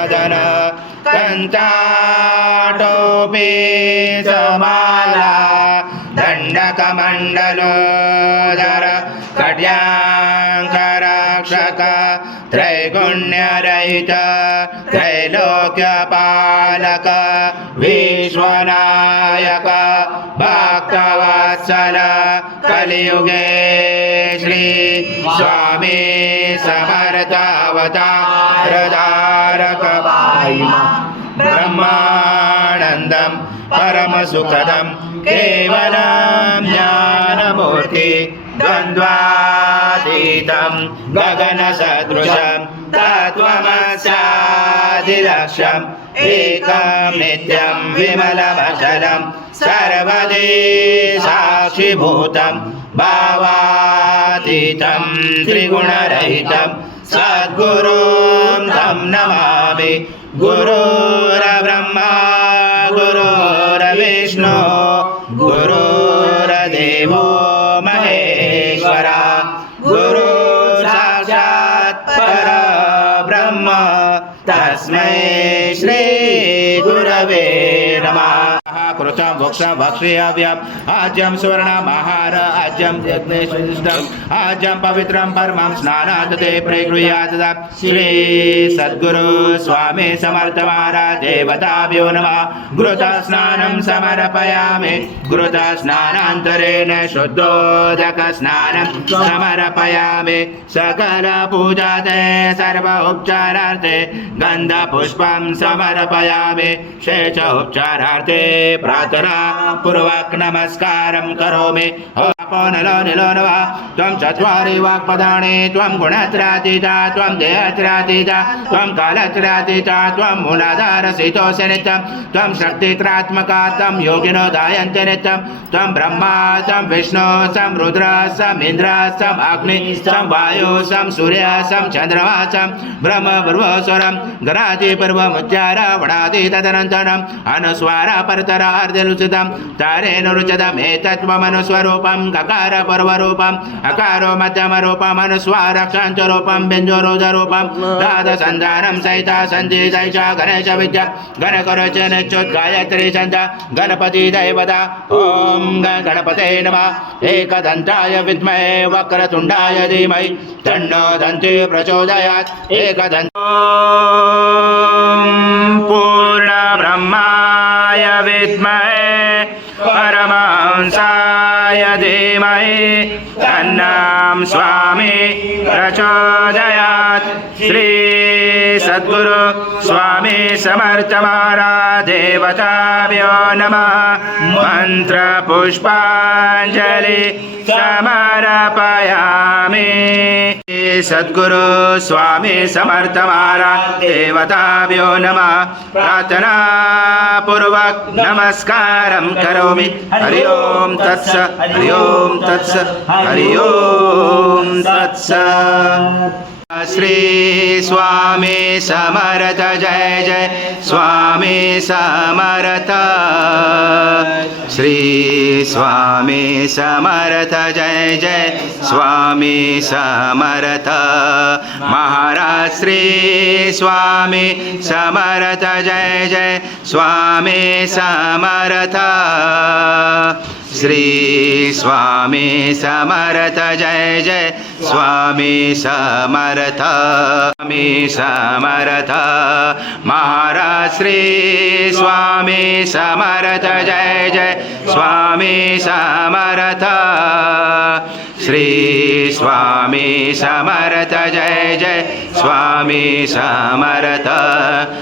वदन कंचाटोपी समाला दंडकमंडलोदर खड्यांकरक्षक त्रैगुण्यरहित त्रैलोक्यपालक विश्वनायक भक्तवत्सल कलियुगे श्री स्वामी समर्थ अवतार धारक ब्रह्मानंदम परम सुखदम केवलम ज्ञानमूर्ति द्वंद्वातीतं गगन सदृशं तत्त्वमस्यादिलक्ष्यम् एकं नित्यं विमलमचलं सर्वदि साक्षिभूतं भावातीतं त्रिगुणरहितं सद्गुरुं तं नमामि। गुरुर्ब्रह्मा गुरुर्विष्णु गुरुर्देवो महेश्वरा गुरु साक्षात् परब्रह्म तस्मै श्री गुरवे नमः। कृतं वक्षं भक्ष्याव्यम् आज्यं सुवर्णमहार आज्यं यज्ञेश्वरिष्टम् आज्यं पवित्रं परमं स्नानात् ते प्रगृह्यात् श्री सद्गुरु स्वामी समर्थ महाराज देवताभ्यो नमः। घृत स्नानं समर्पयामि घृत स्नानान्तरेण शुद्धोदक स्नानं समर्पयामि। सकल पूजाते सर्व उपचारार्थे गंध पुष्पं समर्पयामि। शेष उपचारार्थे प्रार्थना पूर्वक नमस्कारं करोमि। अपो नलो निलो नवा त्वं चत्वारि वाक्पदानि त्वं गुणत्रयातीता त्वं देहत्रयातीता त्वं कालत्रयातीता त्वं मूलाधार शीतोऽसि नित्यं त्वं शक्तित्रात्मका त्वं योगिनो दायन्ते नित्यं त्वं ब्रह्मा त्वं विष्णु त्वं रुद्र त्वं इन्द्र त्वं अग्नि त्वं वायु त्वं सूर्य त्वं चन्द्रमा त्वं ब्रह्म पूर्वस्वरं गणादि पूर्वमुच्चार वडादि तदनन्तरम् अनुस्वार परतर अर्धलुचितं तारेणुरुचितम् एतत्त्वमनुस्वरूपं ककार पूर्वरूपम् अकारो मध्यमरूपम् अनुस्वार क्षान्तरूपं बिन्दुरुदरूपं द्वादशसन्धानं सहिता सन्धि सैषा गणेश विद्या गणकरोच निच्युत गायत्री छन्द गणपति दैवता ॐ गणपते नमः। एकदन्ताय विद्महे वक्रतुण्डाय धीमहि तन्नो दन्ति प्रचोदयात्। एकदन्त पूर्ण ब्रह्माय विद्महे परमहंसाय धीमहि तन्नं स्वामी प्रचोदयात्। श्री सद्गुरु स्वामी समर्थ महाराज देवताभ्यो नमः। मंत्र पुष्पांजलि समर्पयामि। सद्गुरु स्वामी समर्थ महाराज देवताभ्यो नमः। प्रार्थना पूर्वक नमस्कारं करोमि। हरि ओम तत्स हरि ओम तत्स हरि ओम तत्स। श्री स्वामी समर्थ जय जय स्वामी समर्थ। श्री स्वामी समर्थ जय जय स्वामी समर्थ। महाराज श्री स्वामी समर्थ जय जय स्वामी समर्थ। श्री स्वामी समर्थ जय जय स्वामी समर्थ। स्वामी समर्थ महाराज श्री स्वामी समर्थ जय जय स्वामी समर्थ। श्री स्वामी समर्थ जय जय स्वामी समर्थ।